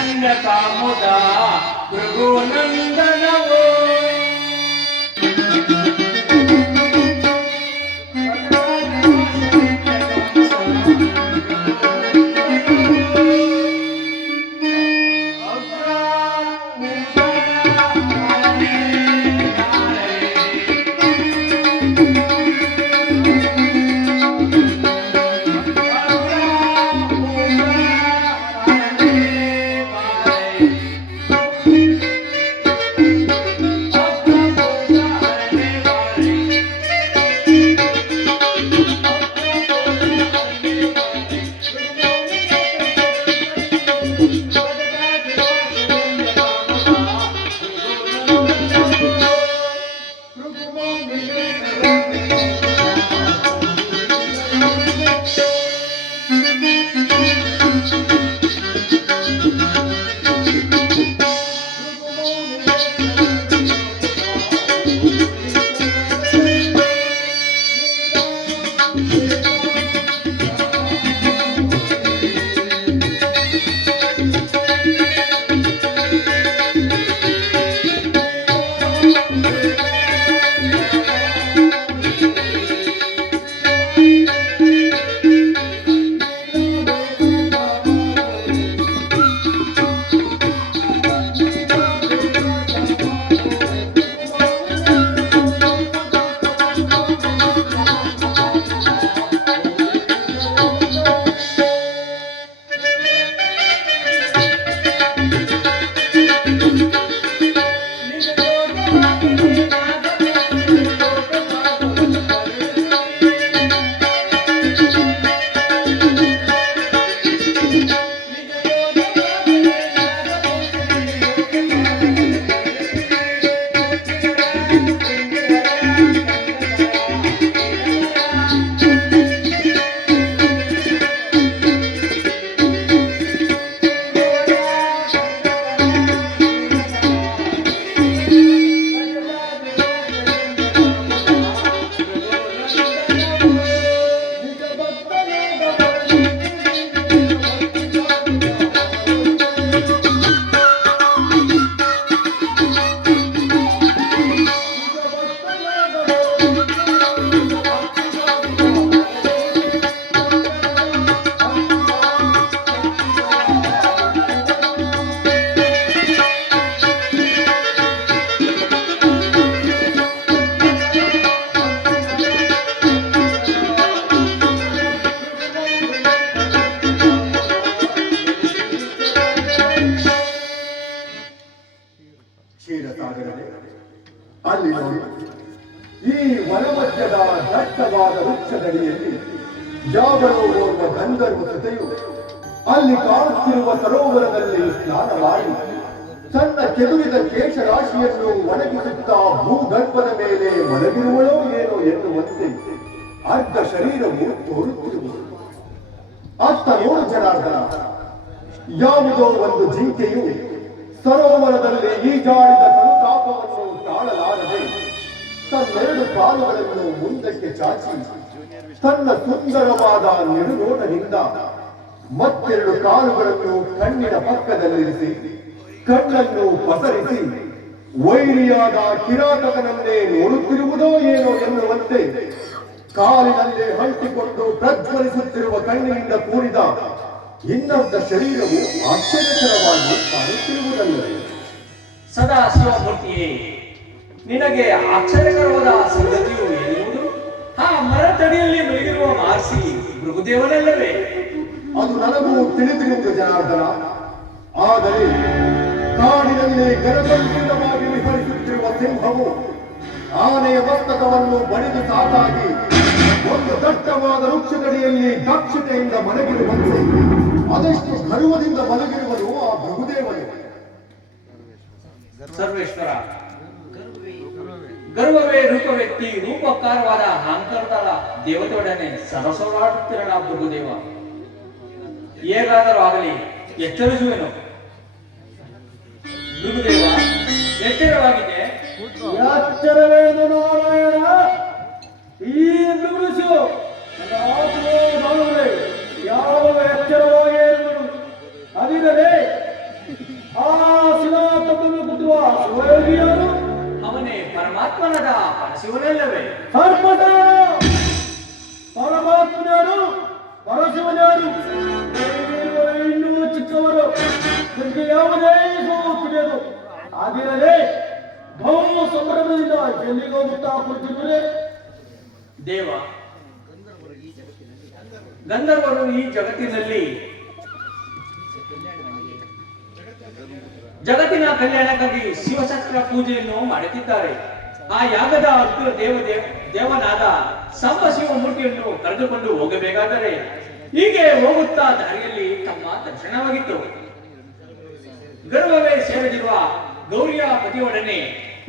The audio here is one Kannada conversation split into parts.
ಎಂದ ಕಾಮುದ ಭೃಗುನಂದನವೋ ಅಲ್ಲಿ ನೋಡಿ, ಈ ವನಮಧ್ಯದ ದಟ್ಟವಾದ ವೃಕ್ಷದಡಿಯಲ್ಲಿ ಯಾವಳೋ ಓರ್ವ ಗಂಧರ್ವ ಸುತೆಯು ಅಲ್ಲಿ ಕಾಣುತ್ತಿರುವ ಸರೋವರದಲ್ಲಿ ಸ್ನಾನ ಮಾಡಿ ತನ್ನ ಕೆದುರಿದ ಕೇಶರಾಶಿಯನ್ನು ಒಣಗಿಸುತ್ತಾ ಭೂಗರ್ಭದ ಮೇಲೆ ಮಲಗಿರುವಳೋ ಏನೋ ಎನ್ನುವಂತೆ ಅರ್ಧ ಶರೀರವು ತೋರುತ್ತಿರುವುದು. ಅತ್ತ ನೋಡು ಜನಾರ್ದನ, ಯಾವುದೋ ಒಂದು ಜಿಂಕೆಯು ಸರೋವರದಲ್ಲಿ ಈಜಾಡಿದ ಸಂತಾಪವನ್ನು ತಾಳಲಾರದೆ ತನ್ನೆರಡು ಕಾಲುಗಳನ್ನು ಮುಂದಕ್ಕೆ ಚಾಚಿ ತನ್ನ ಸುಂದರವಾದ ನಿಡುನೋಟದಿಂದ ಮತ್ತೆರಡು ಕಾಲುಗಳನ್ನು ಕಣ್ಣಿನ ಪಕ್ಕದಲ್ಲಿರಿಸಿ ಕಣ್ಣನ್ನು ಪಸರಿಸಿ ವೈರಿಯಾದ ಕಿರಾತಕನನ್ನೇ ನೋಡುತ್ತಿರುವುದೋ ಏನೋ ಎನ್ನುವಂತೆ ಕಾಲಿನಲ್ಲೇ ಹಂಟಿಕೊಂಡು ಪ್ರಜ್ವಲಿಸುತ್ತಿರುವ ಕಣ್ಣಿನಿಂದ ಕೂಡಿದ ಇನ್ನೊಂದ ಶರೀರವು ಆಶ್ಚರ್ಯಕರವಾಗಿ ಕಾಣುತ್ತಿರುವುದಲ್ಲವೇ? ಸದಾ ಶಿವಮೂರ್ತಿಯೇ, ನಿನಗೆ ಆಶ್ಚರ್ಯಕರವಾದ ಸಂಗತಿಯು ಎನ್ನುವುದು ಆ ಮರತಡಿಯಲ್ಲಿ ಮಲಗಿರುವ ಮಹರ್ಷಿ ಭೃಗುದೇವನಲ್ಲವೇ? ಅದು ನನಗೂ ತಿಳಿದಿರುವುದು ಜನಾರ್ದನ. ಆದರೆ ಕಾಡಿನಲ್ಲಿ ಗರಗಂಭೀರವಾಗಿ ವಿಹರಿಸುತ್ತಿರುವ ಸಿಂಹವು ಆನೆಯ ಮಸ್ತಕವನ್ನು ಬಡಿದು ಸಾಕಾಗಿ ಒಂದು ದಟ್ಟವಾದ ವೃಕ್ಷದಡಿಯಲ್ಲಿ ದಕ್ಷತೆಯಿಂದ ಮಲಗಿರುವಂತೆ ಅದೆಷ್ಟು ಗರ್ವದಿಂದ ಮಲಗಿರುವನು ಆ ಭೃಗುದೇವನು. ಸರ್ವೇಶ್ವರ, ಗರ್ವವೇ ರೂಪವೆತ್ತಿ ರೂಪಕಾರವಾದ ಅಹಂಕಾರದ ದೇವತೆಯೊಡನೆ ಸರಸವಾಡುತ್ತಿರಣ ಭೃಗುದೇವ. ಹೇಗಾದರೂ ಆಗಲಿ ಎಚ್ಚರಿಸುವೆನು. ಭೃಗುದೇವ, ಎಚ್ಚರವಾಗಿದೆ. ಎಚ್ಚರವೇನು ನಾರಾಯಣ? ಈ ನುಡಿಸು ಯಾವ ಎಚ್ಚರವಾಗಿ ಇರುವುದು ಅದಿರದೆ ಆತ್ಮನದ ಪರಶಿವನಲ್ಲವೇ? ಸರ್ಪದೇವ ಪರಮಾತ್ಮನ್ಯಾರು ಪರಶಿವನ್ಯಾರು ಇನ್ನೂ ಚಿಕ್ಕವರು ನಿಮಗೆ ಯಾವುದೇ ತಿಳಿಯದು. ಆಗಿರಲೇ ಭೌಮ ಸಂಭ್ರಮದಿಂದ ಎಲ್ಲಿಗೆ ಹೋಗುತ್ತಾ ಕುಳಿತಿರುವುದೇ? ದೇವ, ಗಂಧರ್ವರು ಈ ಜಗತ್ತಿನಲ್ಲಿ ಜಗತ್ತಿನ ಕಲ್ಯಾಣಕ್ಕಾಗಿ ಶಿವಶಸ್ತ್ರ ಪೂಜೆಯನ್ನು ಮಾಡುತ್ತಿದ್ದಾರೆ. ಆ ಯಾಗದ ಅಗ್ರ ದೇವನಾದ ಸಂಬಶಿವ ಮೂರ್ತಿಯನ್ನು ಕರೆದುಕೊಂಡು ಹೋಗಬೇಕಾದರೆ ಹೀಗೆ ಹೋಗುತ್ತಾ ದಾರಿಯಲ್ಲಿ ತಮ್ಮ ದರ್ಶನವಾಗಿತ್ತು. ಗರ್ಭವೇ ಸೇರದಿರುವ ಗೌರಿಯ ಪತಿಯೊಡನೆ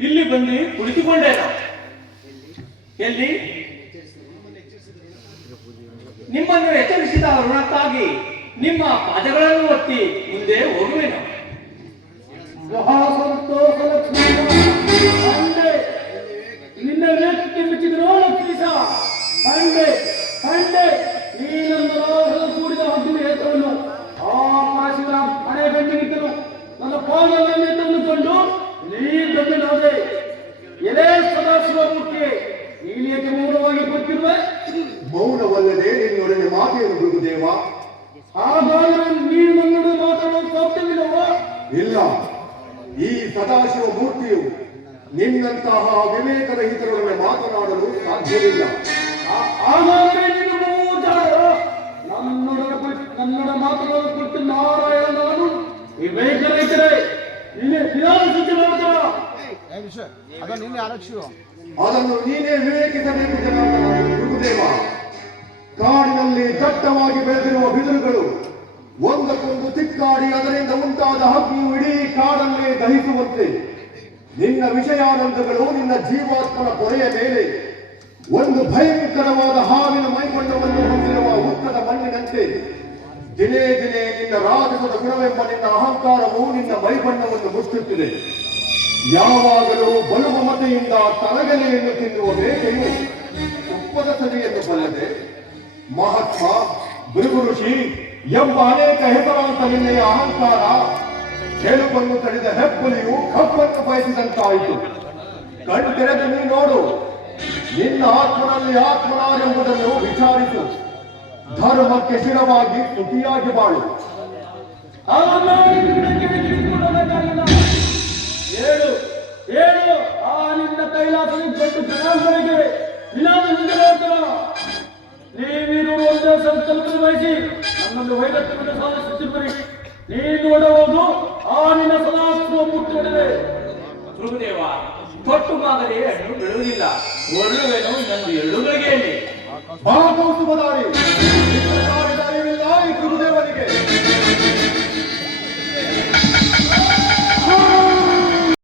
ಇಲ್ಲಿ ಬಂದು ಕುಳಿತುಕೊಂಡೇನು. ಎಲ್ಲಿ ನಿಮ್ಮನ್ನು ಎಚ್ಚರಿಸಿದ ಋಣಕ್ಕಾಗಿ ನಿಮ್ಮ ಪಾದಗಳನ್ನು ಒತ್ತಿ ಮುಂದೆ ಹೋಗುವೆನು. ಮಹಾ ಸಂತೋಷ ಲಕ್ಷ್ಮೀ ಕಂಡೆ ನಿನ್ನ ವ್ಯಕ್ತಿ ಮೆಚ್ಚಿದನೋ ಲಕ್ಷ್ಮೀಶ ಕಂಡೆ ಕಂಡೆ ನೀನನ್ನು ಕೂಡಿದ ಹದ್ದಿನ ಹೇತವನ್ನು ಆ ಪರಶಿವನ ಮನೆ ಗಂಡಿಗಿದ್ದನು. ನನ್ನ ಪಾದಗಳನ್ನು ತಂದುಕೊಂಡು ನೀ ತಂದನಾದೆ. ಎಲೆ ಸದಾಶಿವ ಮೂರ್ತಿ ನೀನೇಕೆ ಮೌನವಾಗಿ ಕೊಟ್ಟಿರುವೆ? ಮೌನವಲ್ಲದೆ ನಿನ್ನೊಡನೆ ಮಾತೆಯನ್ನು ಗುರುದೇವ. ಹಾಗಾದರೆ ನೀನು ನನ್ನೊಡನೆ ಮಾತಾಡಲು ಸಾಧ್ಯವಿಲ್ಲವಾ? ಇಲ್ಲ, ಈ ಸದಾಶಿವ ಮೂರ್ತಿಯು ನಿನ್ನಂತಹ ವಿವೇಕರಹಿತರೊಡನೆ ಮಾತನಾಡಲು ಸಾಧ್ಯವಿಲ್ಲ. ಹಾಗಾದರೆ ನೀನು ನನ್ನೊಡ ಮಾತನಾಡಲು ಕೊಟ್ಟು ನಾರಾಯಣ ನಾನು ವಿವೇಕರಹಿತರೇ ಅದನ್ನು ನೀನೇ ವಿವೇಕಿಸಬೇಕು ಜನಾರ್ದನ ಗುರುದೇವ. ಕಾಡಿನಲ್ಲಿ ದಟ್ಟವಾಗಿ ಬೆಳೆದಿರುವ ಬಿದಿರುಗಳು ಒಂದಕ್ಕೊಂದು ತಿಕ್ಕಾಡಿ ಅದರಿಂದ ಉಂಟಾದ ಅಗ್ನಿಯು ಇಡೀ ಕಾಡನ್ನೇ ದಹಿಸುವಂತೆ ನಿನ್ನ ವಿಷಯಾನಂದಗಳು ನಿನ್ನ ಜೀವಾತ್ಮನ ಪೊರೆಯ ಮೇಲೆ ಒಂದು ಭಯಂಕರವಾದ ಹಾವಿನ ಮೈಬಣ್ಣವನ್ನು ಹೊಂದಿರುವ ಉತ್ತದ ಮಣ್ಣಿನಂತೆ ದಿನೇ ದಿನೇ ನಿನ್ನ ರಾಜಸದ ಗುಣವೆಂಬ ನಿನ್ನ ಅಹಂಕಾರವು ನಿನ್ನ ಮೈಬಣ್ಣವನ್ನು ಮುಚ್ಚುತ್ತಿದೆ. ಯಾವಾಗಲೂ ಬಲು ಮಮತೆಯಿಂದ ತರಗಲೆಯನ್ನು ತಿನ್ನುವ ಬೇಕೆಯು ಉಪ್ಪದ ಸವಿಯನ್ನು ಬಲ್ಲದೆ ಮಹಾತ್ಮ ಭೃಗು ಋಷಿ ಎಂಬ ಅನೇಕ ಹೆಸರಾಂತ ನಿನ್ನೆಯ ಅಹಂಕಾರ ಚೆಲುವನ್ನು ತಡೆದ ಹೆಬ್ಬುಲಿಯು ಕಪ್ಪನ್ನು ಬಯಸಿದಂತಾಯಿತು. ಕಣ್ತೆರೆದು ನೀ ನೋಡು, ನಿನ್ನ ಆತ್ಮನಲ್ಲಿ ಆತ್ಮನಾರೆಂಬುದನ್ನು ವಿಚಾರಿಸು. ಧರ್ಮಕ್ಕೆ ಶಿರವಾಗಿ ಸುಖಿಯಾಗಿ ಬಾಳು. ಏಳು ಏಳು ಆ ನಿನ್ನ ಕೈಲಾಸದಲ್ಲಿ ದೊಡ್ಡ ಜನಾಂಗಗಳಿಗೆ ವಿನಾಶ ಹಿಂದಿರುತ್ತರ ನೀವಿರು ಒಂದೇ ಸಂಕಲ್ಪದ ವಹಿಸಿ ನಮ್ಮನ್ನು ವೈರತ್ವವನ್ನು ಸಾಧಿಸುತ್ತಿರುವಿರಿ. ನೀನು ನೋಡುವುದು ಆ ನಿನ್ನ ಸದಾಸ್ತ್ರ ಮುಟ್ಟುತ್ತದೆ. ಪ್ರಭುದೇವ, ತೊಟ್ಟು ಮಾಗದೆ ಹಣ್ಣು ಬಿಡುವುದಿಲ್ಲ. ಒಳ್ಳುವೆನು ಇನ್ನೊಂದು